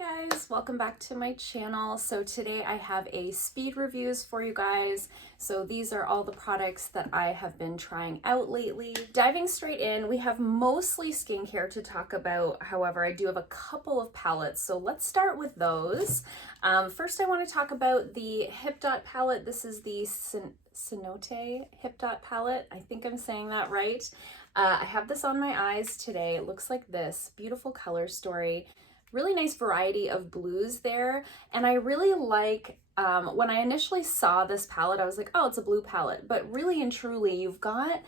Guys, welcome back to my channel. So today I have a speed reviews for you guys. So these are all the products that I have been trying out lately. Diving straight in, we have mostly skincare to talk about. However, I do have a couple of palettes, so let's start with those. First I want to talk about the Hip Dot palette. This is the Cenote Hip Dot palette. I think I'm saying that right. I have this on my eyes today. It looks like this. Beautiful color story. Really nice variety of blues there, and I really like when I initially saw this palette I was like, oh, it's a blue palette, but really and truly you've got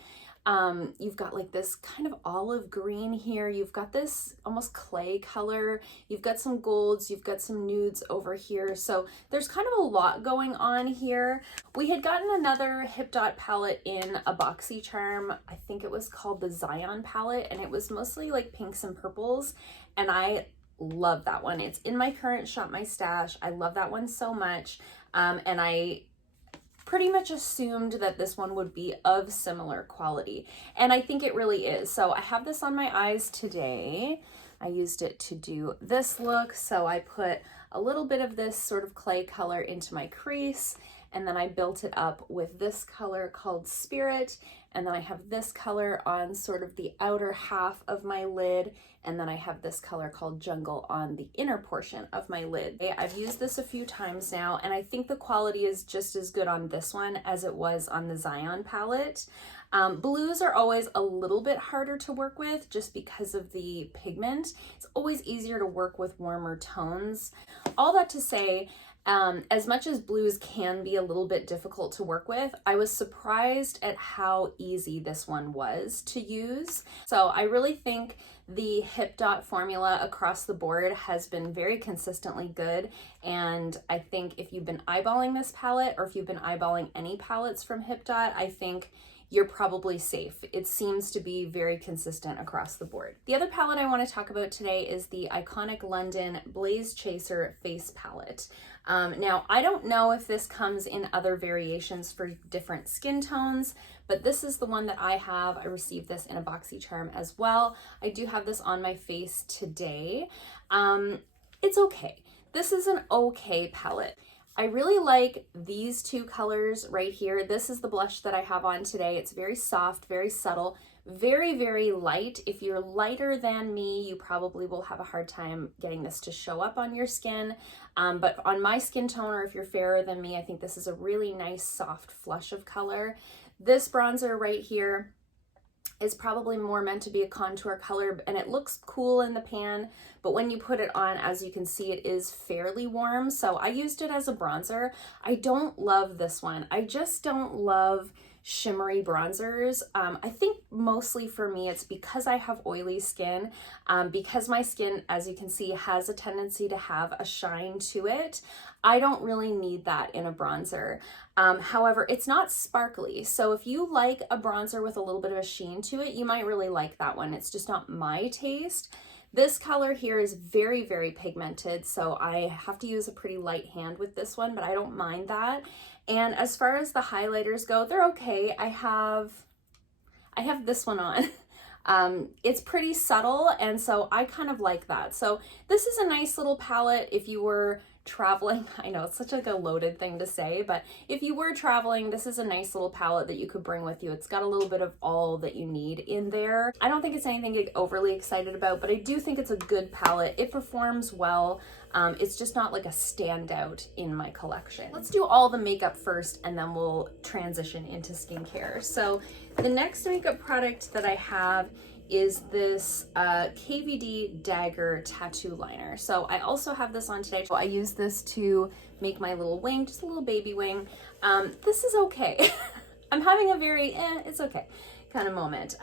like this kind of olive green here, you've got this almost clay color, you've got some golds, you've got some nudes over here, so there's kind of a lot going on here. We had gotten another Hip Dot palette in a BoxyCharm, I think it was called the Zion palette, and it was mostly like pinks and purples, and I love that one. It's in my current Shop My Stash. I love that one so much, and I pretty much assumed that this one would be of similar quality, and I think it really is. So I have this on my eyes today. I used it to do this look, so I put a little bit of this sort of clay color into my crease, and then I built it up with this color called Spirit, and then I have this color on sort of the outer half of my lid, and then I have this color called Jungle on the inner portion of my lid. I've used this a few times now, and I think the quality is just as good on this one as it was on the Zion palette. Blues are always a little bit harder to work with just because of the pigment. It's always easier to work with warmer tones. All that to say, as much as blues can be a little bit difficult to work with, I was surprised at how easy this one was to use. So I really think the Hip Dot formula across the board has been very consistently good, and I think if you've been eyeballing this palette, or if you've been eyeballing any palettes from Hip Dot, I think you're probably safe. It seems to be very consistent across the board. The other palette I want to talk about today is the Iconic London Blaze Chaser Face Palette. Now, I don't know if this comes in other variations for different skin tones, but this is the one that I have. I received this in a BoxyCharm as well. I do have this on my face today. It's okay. This is an okay palette. I really like these two colors right here. This is the blush that I have on today. It's very soft, very subtle, very, very light. If you're lighter than me, you probably will have a hard time getting this to show up on your skin. But on my skin tone, or if you're fairer than me, I think this is a really nice, soft flush of color. This bronzer right here is probably more meant to be a contour color, and it looks cool in the pan, but when you put it on, as you can see, it is fairly warm, so I used it as a bronzer. I don't love this one. I just don't love shimmery bronzers. I think mostly for me it's because I have oily skin, because my skin, as you can see, has a tendency to have a shine to it. I don't really need that in a bronzer. However, it's not sparkly, so if you like a bronzer with a little bit of a sheen to it, you might really like that one. It's just not my taste. This color here is very, very pigmented, so I have to use a pretty light hand with this one, but I don't mind that. And as far as the highlighters go, they're okay. I have this one on. It's pretty subtle, and so I kind of like that. So this is a nice little palette if you were traveling. I know it's such like a loaded thing to say, but if you were traveling, this is a nice little palette that you could bring with you. It's got a little bit of all that you need in there. I don't think it's anything to get overly excited about, but I do think it's a good palette. It performs well. It's just not like a standout in my collection. Let's do all the makeup first, and then we'll transition into skincare. So the next makeup product that I have is this KVD Dagger Tattoo Liner. So I also have this on today. I use this to make my little wing, just a little baby wing. This is okay. I'm having a very, it's okay kind of moment.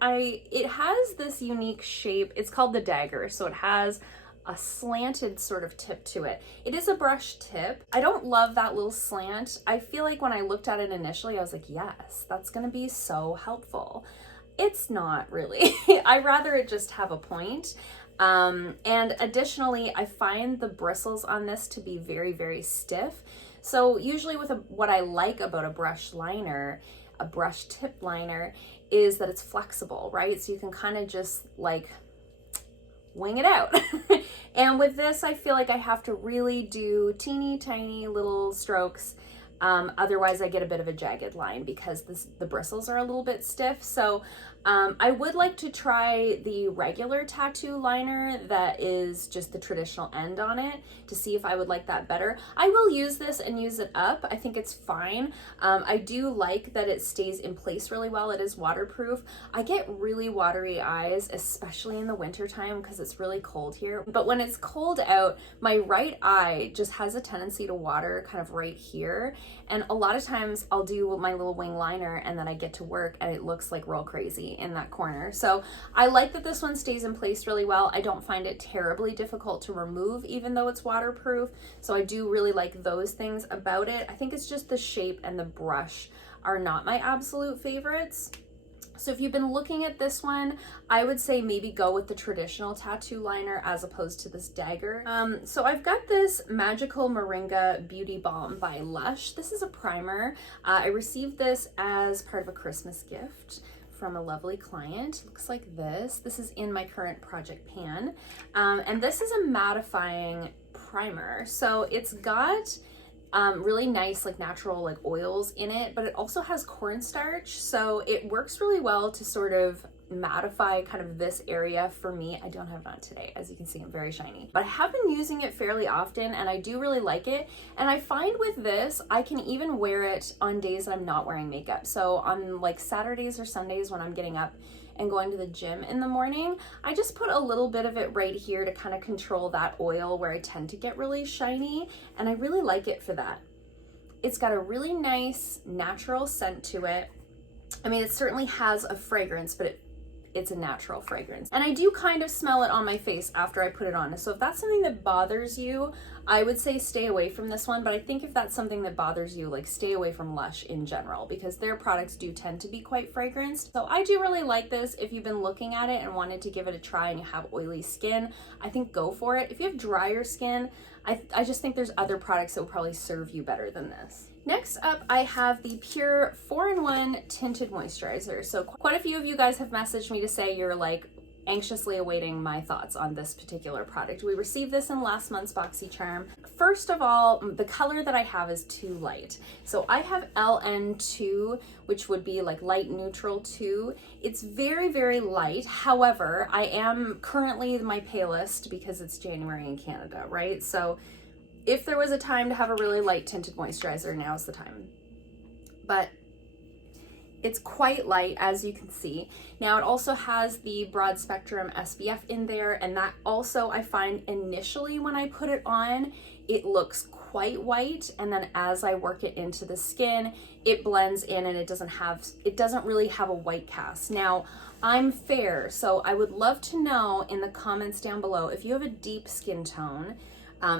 It has this unique shape. It's called the Dagger, so it has a slanted sort of tip to it. It is a brush tip. I don't love that little slant. I feel like when I looked at it initially, I was like, yes, that's gonna be so helpful. It's not really. I'd rather it just have a point. And additionally, I find the bristles on this to be very, very stiff. So usually with what I like about a brush liner, a brush tip liner, is that it's flexible, right? So you can kind of just like wing it out. And with this, I feel like I have to really do teeny tiny little strokes. Otherwise I get a bit of a jagged line because the bristles are a little bit stiff. So I would like to try the regular tattoo liner that is just the traditional end on it to see if I would like that better. I will use this and use it up. I think it's fine. I do like that it stays in place really well. It is waterproof. I get really watery eyes, especially in the winter time because it's really cold here. But when it's cold out, my right eye just has a tendency to water kind of right here. And a lot of times I'll do my little wing liner and then I get to work and it looks like real crazy in that corner. So I like that this one stays in place really well. I don't find it terribly difficult to remove even though it's waterproof. So I do really like those things about it. I think it's just the shape and the brush are not my absolute favorites. So if you've been looking at this one, I would say maybe go with the traditional tattoo liner as opposed to this dagger. So I've got this Magical Moringa Beauty Balm by Lush. This is a primer. I received this as part of a Christmas gift from a lovely client. It looks like this. This is in my current project pan. And this is a mattifying primer. So it's got really nice like natural like oils in it, but it also has cornstarch, so it works really well to sort of mattify kind of this area for me. I don't have it on today, as you can see. I'm very shiny, but I have been using it fairly often and I do really like it. And I find with this I can even wear it on days that I'm not wearing makeup. So on like Saturdays or Sundays when I'm getting up and going to the gym in the morning, I just put a little bit of it right here to kind of control that oil where I tend to get really shiny, and I really like it for that. It's got a really nice natural scent to it. I mean, it certainly has a fragrance, but it's a natural fragrance. And I do kind of smell it on my face after I put it on. So if that's something that bothers you, I would say stay away from this one. But I think if that's something that bothers you, like stay away from Lush in general because their products do tend to be quite fragranced. So I do really like this. If you've been looking at it and wanted to give it a try and you have oily skin, I think go for it. If you have drier skin, I just think there's other products that will probably serve you better than this. Next up, I have the Pure 4-in-1 Tinted Moisturizer. So quite a few of you guys have messaged me to say you're like anxiously awaiting my thoughts on this particular product. We received this in last month's BoxyCharm. First of all, the color that I have is too light. So I have LN2, which would be like light neutral 2. It's very, very light. However, I am currently my palest because it's January in Canada, right? So if there was a time to have a really light tinted moisturizer, now's the time. But it's quite light, as you can see. Now it also has the broad spectrum SPF in there, and that also I find initially when I put it on, it looks quite white, and then as I work it into the skin, it blends in and it doesn't really have a white cast. Now I'm fair, so I would love to know in the comments down below if you have a deep skin tone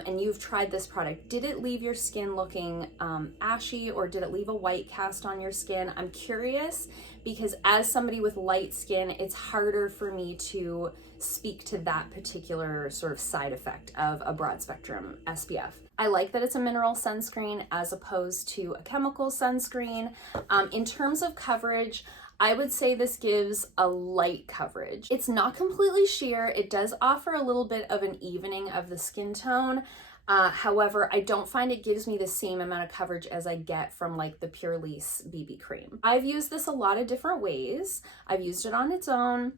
and you've tried this product, did it leave your skin looking ashy, or did it leave a white cast on your skin? I'm curious because as somebody with light skin, it's harder for me to speak to that particular sort of side effect of a broad spectrum SPF. I like that it's a mineral sunscreen as opposed to a chemical sunscreen. In terms of coverage, I would say this gives a light coverage. It's not completely sheer. It does offer a little bit of an evening of the skin tone. However, I don't find it gives me the same amount of coverage as I get from like the Pure Lease BB cream. I've used this a lot of different ways. I've used it on its own.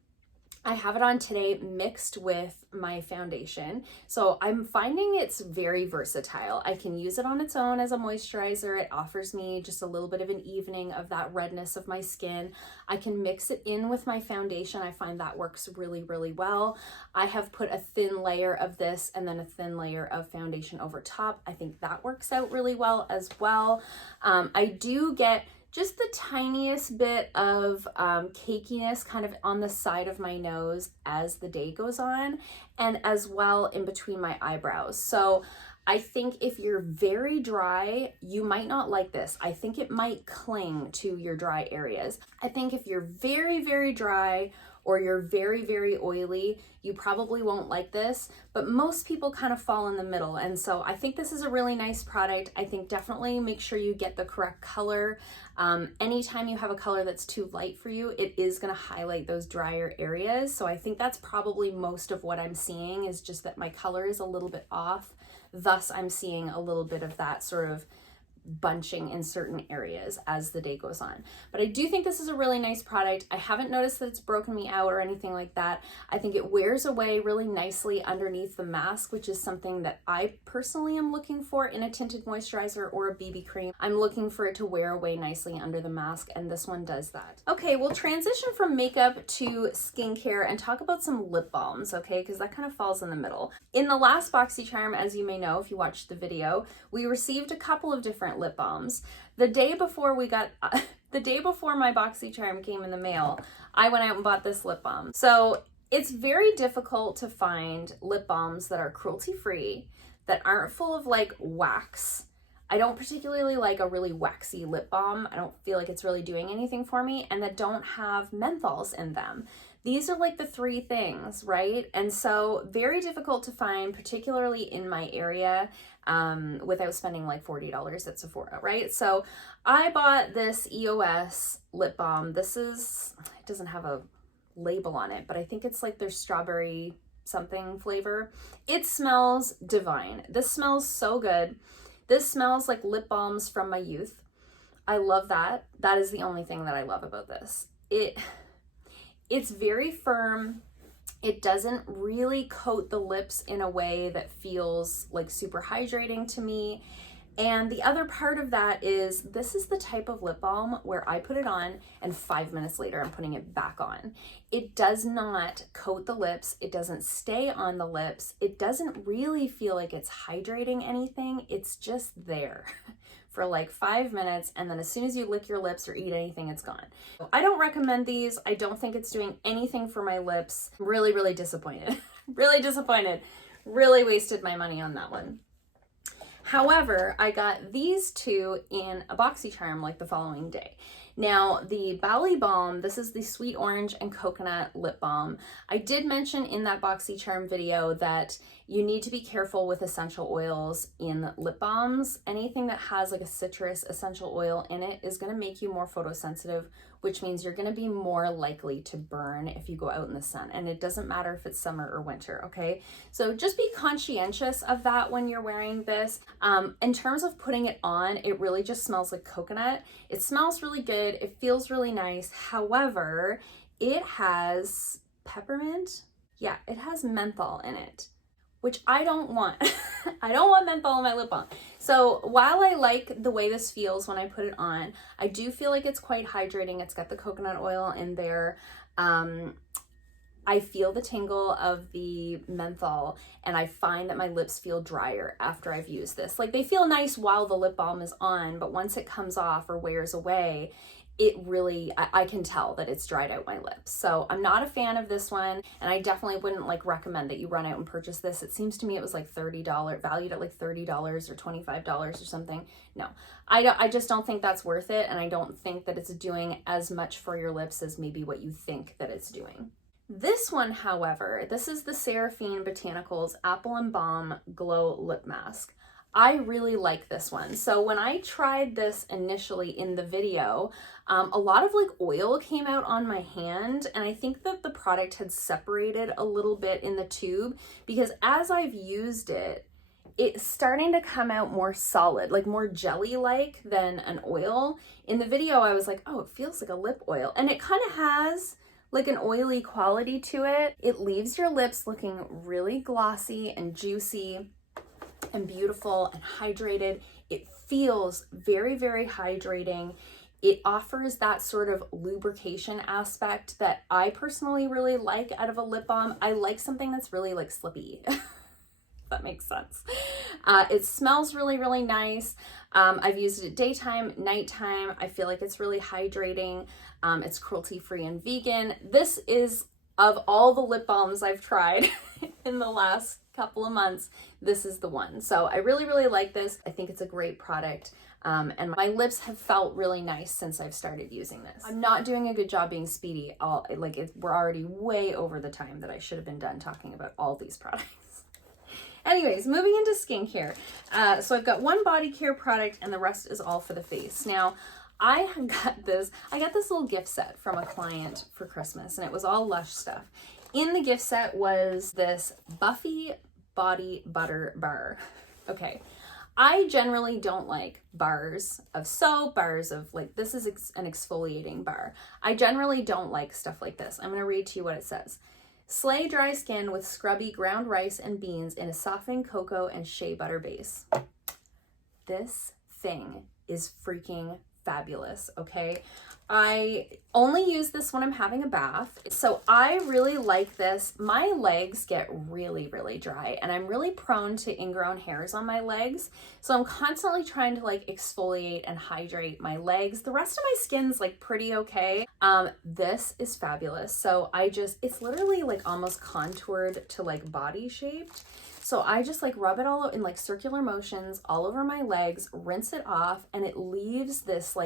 I have it on today mixed with my foundation. So I'm finding it's very versatile. I can use it on its own as a moisturizer. It offers me just a little bit of an evening of that redness of my skin. I can mix it in with my foundation. I find that works really, really well. I have put a thin layer of this and then a thin layer of foundation over top. I think that works out really well as well. I do get just the tiniest bit of cakiness kind of on the side of my nose as the day goes on, and as well in between my eyebrows. So I think if you're very dry, you might not like this. I think it might cling to your dry areas. I think if you're very, very dry or you're very, very oily, you probably won't like this, but most people kind of fall in the middle. And so I think this is a really nice product. I think definitely make sure you get the correct color. Anytime you have a color that's too light for you, it is gonna highlight those drier areas. So I think that's probably most of what I'm seeing, is just that my color is a little bit off. Thus, I'm seeing a little bit of that sort of bunching in certain areas as the day goes on. But I do think this is a really nice product. I haven't noticed that it's broken me out or anything like that. I think it wears away really nicely underneath the mask, which is something that I personally am looking for in a tinted moisturizer or a BB cream. I'm looking for it to wear away nicely under the mask, and this one does that. Okay, we'll transition from makeup to skincare and talk about some lip balms, okay, because that kind of falls in the middle. In the last BoxyCharm, as you may know if you watched the video, we received a couple of different lip balms. The day before my BoxyCharm came in the mail, I went out and bought this lip balm. So it's very difficult to find lip balms that are cruelty-free, that aren't full of like wax. I don't particularly like a really waxy lip balm. I don't feel like it's really doing anything for me, and that don't have menthols in them. These are like the three things, right? And so very difficult to find, particularly in my area, without spending like $40 at Sephora, right? So I bought this EOS lip balm. It doesn't have a label on it, but I think it's like their strawberry something flavor. It smells divine. This smells so good. This smells like lip balms from my youth. I love that. That is the only thing that I love about this. It's very firm. It doesn't really coat the lips in a way that feels like super hydrating to me. And the other part of that is, this is the type of lip balm where I put it on and 5 minutes later I'm putting it back on. It does not coat the lips. It doesn't stay on the lips. It doesn't really feel like it's hydrating anything. It's just there for like 5 minutes, and then as soon as you lick your lips or eat anything, it's gone. I don't recommend these. I don't think it's doing anything for my lips. I'm really, really disappointed. Really disappointed. Really wasted my money on that one. However, I got these two in a BoxyCharm like the following day. Now, the Bali Balm, this is the Sweet Orange and Coconut Lip Balm. I did mention in that BoxyCharm video that you need to be careful with essential oils in lip balms. Anything that has like a citrus essential oil in it is going to make you more photosensitive, which means you're going to be more likely to burn if you go out in the sun. And it doesn't matter if it's summer or winter, okay? So just be conscientious of that when you're wearing this. In terms of putting it on, it really just smells like coconut. It smells really good. It feels really nice. However, it has peppermint. Yeah, it has menthol in it, which I don't want. I don't want menthol in my lip balm. So while I like the way this feels when I put it on, I do feel like it's quite hydrating. It's got the coconut oil in there. I feel the tingle of the menthol, and I find that my lips feel drier after I've used this. Like, they feel nice while the lip balm is on, but once it comes off or wears away, it really, I can tell that it's dried out my lips. So I'm not a fan of this one, and I definitely wouldn't like recommend that you run out and purchase this. It seems to me it was like $30, valued at like $30 or $25 or something. No, I just don't think that's worth it, and I don't think that it's doing as much for your lips as maybe what you think that it's doing. This one, however, this is the Seraphine Botanicals Apple and Balm Glow Lip Mask. I really like this one. So when I tried this initially in the video, a lot of like oil came out on my hand, and I think that the product had separated a little bit in the tube, because as I've used it, it's starting to come out more solid, like more jelly-like than an oil. In the video, I was like, oh, it feels like a lip oil. And it kind of has like an oily quality to it. It leaves your lips looking really glossy and juicy and beautiful and hydrated. It feels very, very hydrating. It offers that sort of lubrication aspect that I personally really like out of a lip balm. I like something that's really like slippy. That makes sense. It smells really, really nice. I've used it daytime, nighttime. I feel like it's really hydrating. It's cruelty-free and vegan. This is of all the lip balms I've tried in the last couple of months, this is the one. So I really, really like this. I think it's a great product. And my lips have felt really nice since I've started using this. I'm not doing a good job being speedy. We're already way over the time that I should have been done talking about all these products. Anyways, moving into skincare. So I've got one body care product and the rest is all for the face. Now, I got this little gift set from a client for Christmas and it was all Lush stuff. In the gift set was this Buffy Body Butter Bar. Okay. I generally don't like bars of soap, bars of this is an exfoliating bar. I generally don't like stuff like this. I'm going to read to you what it says. Slay dry skin with scrubby ground rice and beans in a softening cocoa and shea butter base. This thing is freaking fabulous, okay? I only use this when I'm having a bath. So I really like this. My legs get really, really dry and I'm really prone to ingrown hairs on my legs. So I'm constantly trying to exfoliate and hydrate my legs. The rest of my skin's pretty okay. This is fabulous. So it's literally almost contoured to body shaped. So I just rub it all in circular motions all over my legs, rinse it off, and it leaves this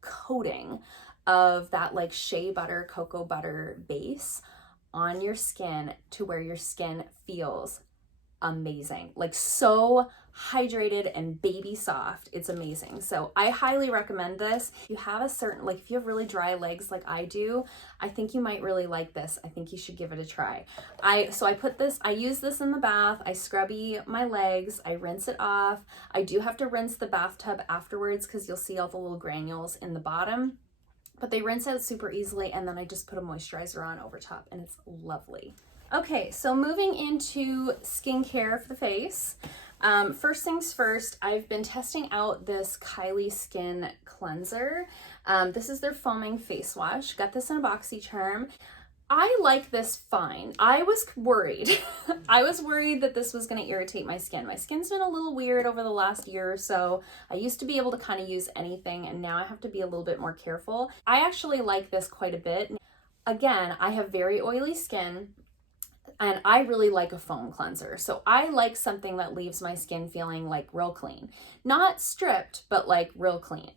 coating of that shea butter, cocoa butter base on your skin to where your skin feels amazing. So hydrated and baby soft. It's amazing. So I highly recommend this. If you have if you have really dry legs like I do, I think you might really like this. I think you should give it a try. I use this in the bath. I scrubby my legs. I rinse it off. I do have to rinse the bathtub afterwards because you'll see all the little granules in the bottom, but they rinse out super easily. And then I just put a moisturizer on over top and it's lovely. Okay, so moving into skincare for the face. First things first, I've been testing out this Kylie Skin Cleanser. This is their foaming face wash. Got this in a BoxyCharm. I like this fine. I was worried. I was worried that this was going to irritate my skin. My skin's been a little weird over the last year or so. I used to be able to kind of use anything and now I have to be a little bit more careful. I actually like this quite a bit. Again, I have very oily skin. And I really like a foam cleanser. So I like something that leaves my skin feeling real clean. Not stripped, but real clean.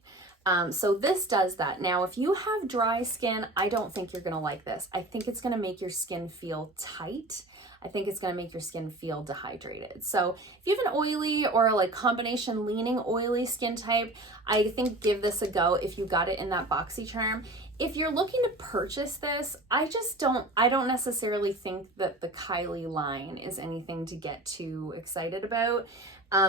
So this does that. Now, if you have dry skin, I don't think you're gonna like this. I think it's gonna make your skin feel tight. I think it's gonna make your skin feel dehydrated. So if you have an oily or combination leaning oily skin type, I think give this a go if you got it in that BoxyCharm. If you're looking to purchase this, I don't necessarily think that the Kylie line is anything to get too excited about.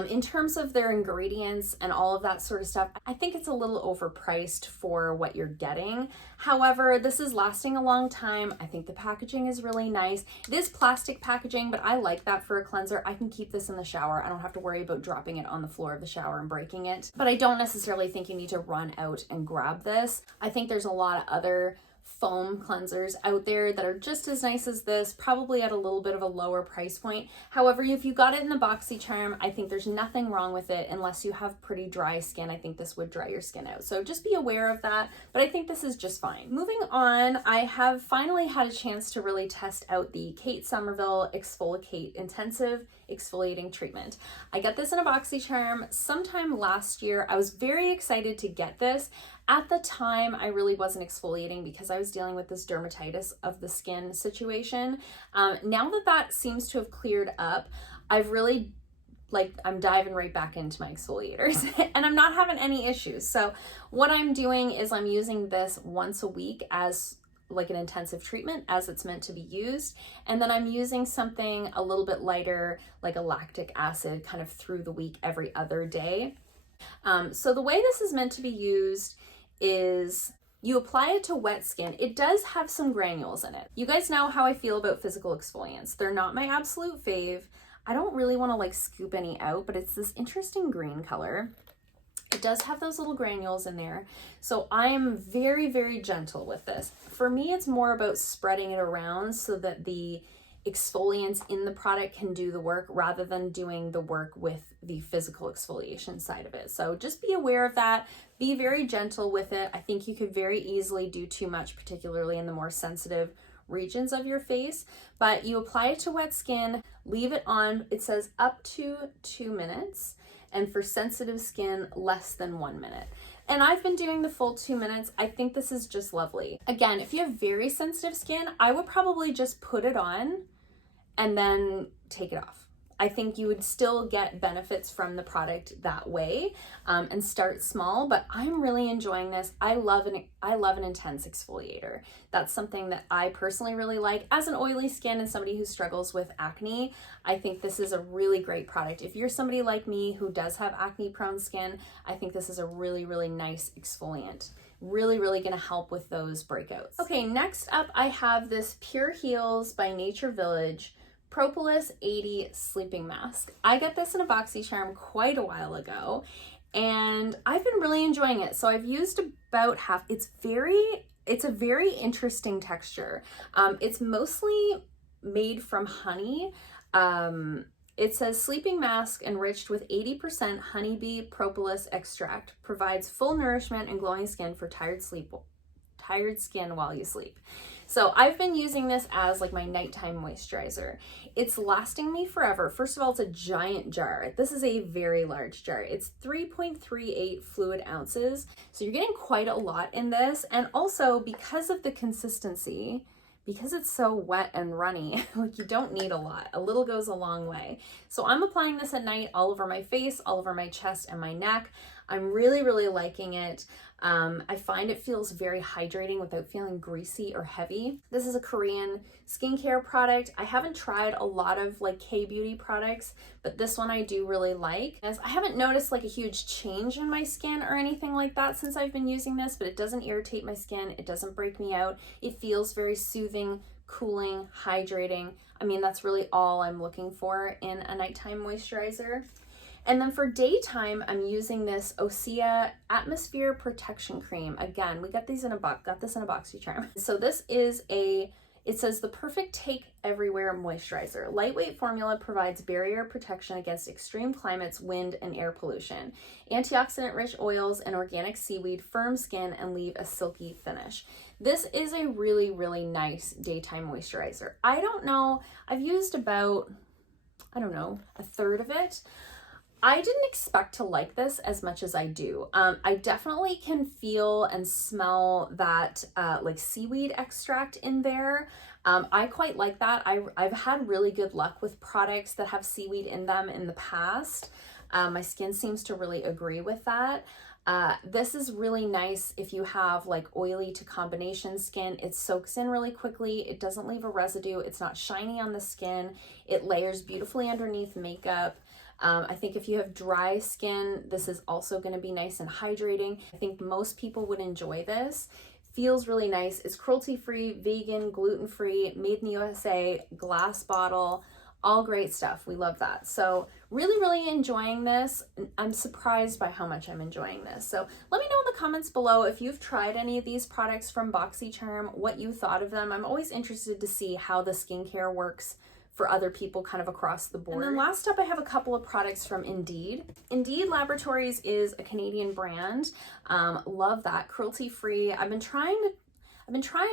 In terms of their ingredients and all of that sort of stuff, I think it's a little overpriced for what you're getting. However, this is lasting a long time. I think the packaging is really nice. It is plastic packaging, but I like that for a cleanser. I can keep this in the shower. I don't have to worry about dropping it on the floor of the shower and breaking it. But I don't necessarily think you need to run out and grab this. I think there's a lot of other foam cleansers out there that are just as nice as this, probably at a little bit of a lower price point. However, if you got it in the BoxyCharm, I think there's nothing wrong with it unless you have pretty dry skin. I think this would dry your skin out. So just be aware of that, but I think this is just fine. Moving on, I have finally had a chance to really test out the Kate Somerville Exfoliate Intensive Exfoliating Treatment. I got this in a BoxyCharm sometime last year. I was very excited to get this. At the time, I really wasn't exfoliating because I was dealing with this dermatitis of the skin situation. Now that seems to have cleared up, I've really, I'm diving right back into my exfoliators and I'm not having any issues. So what I'm doing is I'm using this once a week as an intensive treatment as it's meant to be used. And then I'm using something a little bit lighter, like a lactic acid, kind of through the week every other day. So the way this is meant to be used is you apply it to wet skin. It does have some granules in it. You guys know how I feel about physical exfoliants. They're not my absolute fave. I don't really want to scoop any out, but it's this interesting green color. It does have those little granules in there. So I am very, very gentle with this. For me, it's more about spreading it around so that the exfoliants in the product can do the work rather than doing the work with the physical exfoliation side of it. So just be aware of that. Be very gentle with it. I think you could very easily do too much, particularly in the more sensitive regions of your face, but you apply it to wet skin, leave it on, it says up to 2 minutes, and for sensitive skin, less than 1 minute. And I've been doing the full 2 minutes. I think this is just lovely. Again, if you have very sensitive skin, I would probably just put it on and then take it off. I think you would still get benefits from the product that way, and start small, but I'm really enjoying this. I love an intense exfoliator. That's something that I personally really like. As an oily skin and somebody who struggles with acne, I think this is a really great product. If you're somebody like me who does have acne prone skin, I think this is a really, really nice exfoliant. Really, really gonna help with those breakouts. Okay, next up I have this Pure Heals by Nature Village Propolis 80 sleeping mask. I got this in a BoxyCharm quite a while ago, and I've been really enjoying it. So I've used about half. It's a very interesting texture. It's mostly made from honey. It says sleeping mask enriched with 80% honeybee propolis extract, provides full nourishment and glowing skin for tired skin while you sleep. So I've been using this as like my nighttime moisturizer. It's lasting me forever. First of all, it's a giant jar. This is a very large jar. It's 3.38 fluid ounces. So you're getting quite a lot in this. And also because of the consistency, because it's so wet and runny, like you don't need a lot. A little goes a long way. So I'm applying this at night all over my face, all over my chest and my neck. I'm really, really liking it. I find it feels very hydrating without feeling greasy or heavy. This is a Korean skincare product. I haven't tried a lot of like K-beauty products, but this one I do really like. As I haven't noticed like a huge change in my skin or anything like that since I've been using this, but it doesn't irritate my skin. It doesn't break me out. It feels very soothing, cooling, hydrating. I mean, that's really all I'm looking for in a nighttime moisturizer. And then for daytime, I'm using this Osea Atmosphere Protection Cream. Again, we got this in a BoxyCharm. So this is it says the perfect take everywhere moisturizer. Lightweight formula provides barrier protection against extreme climates, wind, and air pollution. Antioxidant-rich oils and organic seaweed firm skin and leave a silky finish. This is a really, really nice daytime moisturizer. I don't know, I've used about, I don't know, a third of it. I didn't expect to like this as much as I do. I definitely can feel and smell that like seaweed extract in there. I quite like that. I've had really good luck with products that have seaweed in them in the past. My skin seems to really agree with that. This is really nice if you have like oily to combination skin. It soaks in really quickly. It doesn't leave a residue. It's not shiny on the skin. It layers beautifully underneath makeup. I think if you have dry skin, this is also going to be nice and hydrating. I think most people would enjoy this. Feels really nice. It's cruelty-free, vegan, gluten-free, made in the USA, glass bottle, all great stuff. We love that. So really, really enjoying this. I'm surprised by how much I'm enjoying this. So let me know in the comments below if you've tried any of these products from BoxyCharm, what you thought of them. I'm always interested to see how the skincare works for other people kind of across the board. And then last up, I have a couple of products from Indeed. Indeed Laboratories is a Canadian brand. Love that, cruelty-free. I've been trying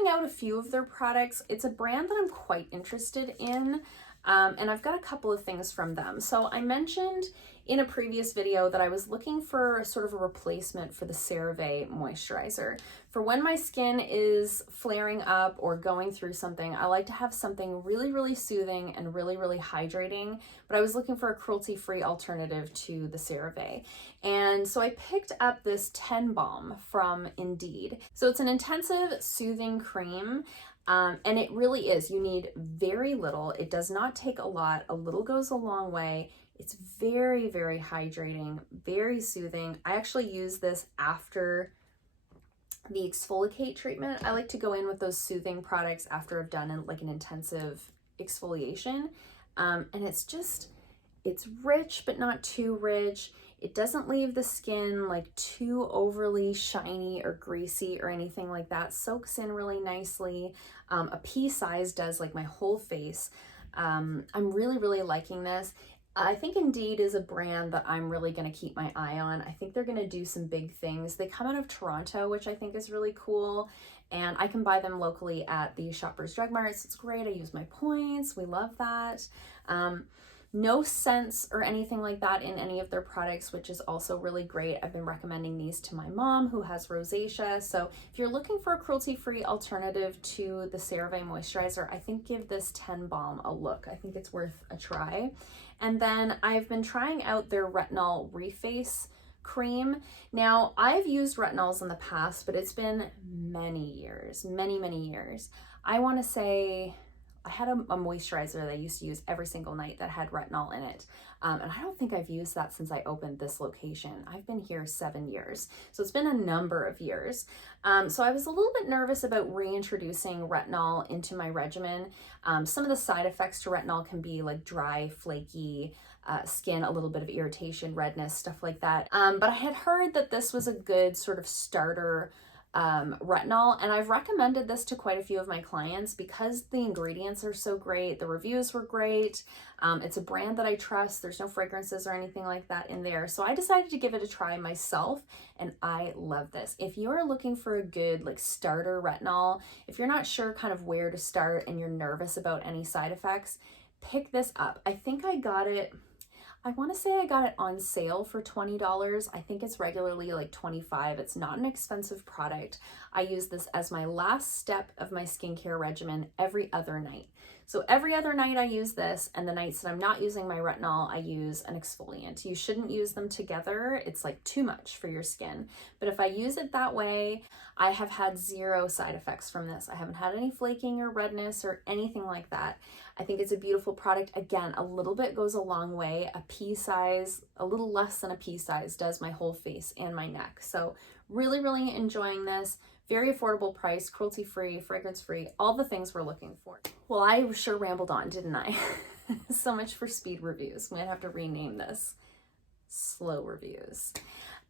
out a few of their products. It's a brand that I'm quite interested in, and I've got a couple of things from them. So I mentioned in a previous video that I was looking for sort of a replacement for the CeraVe moisturizer. For when my skin is flaring up or going through something, I like to have something really, really soothing and really, really hydrating, but I was looking for a cruelty-free alternative to the CeraVe. And so I picked up this 10 Balm from Indeed. So it's an intensive soothing cream. And it really is, you need very little. It does not take a lot. A little goes a long way. It's very, very hydrating, very soothing. I actually use this after the exfoliate treatment. I like to go in with those soothing products after I've done like an intensive exfoliation. And it's rich, but not too rich. It doesn't leave the skin like too overly shiny or greasy or anything like that. Soaks in really nicely. A pea size does like my whole face. I'm really, really liking this. I think Indeed is a brand that I'm really going to keep my eye on. I think they're going to do some big things. They come out of Toronto, which I think is really cool. and I can buy them locally at the Shoppers Drug Mart. So it's great. I use my points. We love that. No scents or anything like that in any of their products, which is also really great. I've been recommending these to my mom who has rosacea. So if you're looking for a cruelty-free alternative to the CeraVe moisturizer, I think give this 10 Balm a look. I think it's worth a try. And then I've been trying out their retinol reface cream. Now, I've used retinols in the past, but it's been many years, many years. I want to say I had a moisturizer that I used to use every single night that had retinol in it. And I don't think I've used that since I opened this location. I've been here 7 years. So it's been a number of years. So I was a little bit nervous about reintroducing retinol into my regimen. Some of the side effects to retinol can be like dry, flaky skin, a little bit of irritation, redness, stuff like that. But I had heard that this was a good sort of starter retinol, and I've recommended this to quite a few of my clients because the ingredients are so great, the reviews were great, it's a brand that I trust, there's no fragrances or anything like that in there, so I decided to give it a try myself, and I love this. If you're looking for a good like starter retinol, if you're not sure kind of where to start and you're nervous about any side effects, pick this up. I think I got it, I want to say I got it on sale for $20. I think it's regularly like $25. It's not an expensive product. I use this as my last step of my skincare regimen every other night. So every other night I use this, and the nights that I'm not using my retinol, I use an exfoliant. You shouldn't use them together. It's like too much for your skin. But if I use it that way, I have had 0 side effects from this. I haven't had any flaking or redness or anything like that. I think it's a beautiful product. Again, a little bit goes a long way. A pea size, a little less than a pea size does my whole face and my neck. So really enjoying this. Very affordable price, cruelty-free, fragrance-free, all the things we're looking for. Well, I sure rambled on, didn't I? So much for speed reviews. We might have to rename this slow reviews.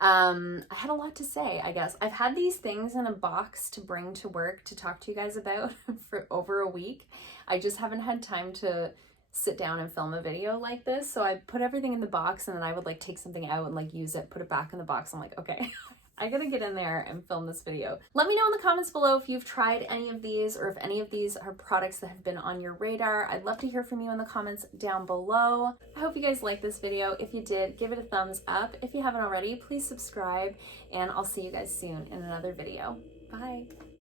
I had a lot to say, I guess. I've had these things in a box to bring to work to talk to you guys about for over a week. I just haven't had time to sit down and film a video like this. So I put everything in the box, and then I would like take something out and like use it, put it back in the box. I'm like, okay, I gotta get in there and film this video. Let me know in the comments below if you've tried any of these or if any of these are products that have been on your radar. I'd love to hear from you in the comments down below. I hope you guys liked this video. If you did, give it a thumbs up. If you haven't already, please subscribe, and I'll see you guys soon in another video. Bye.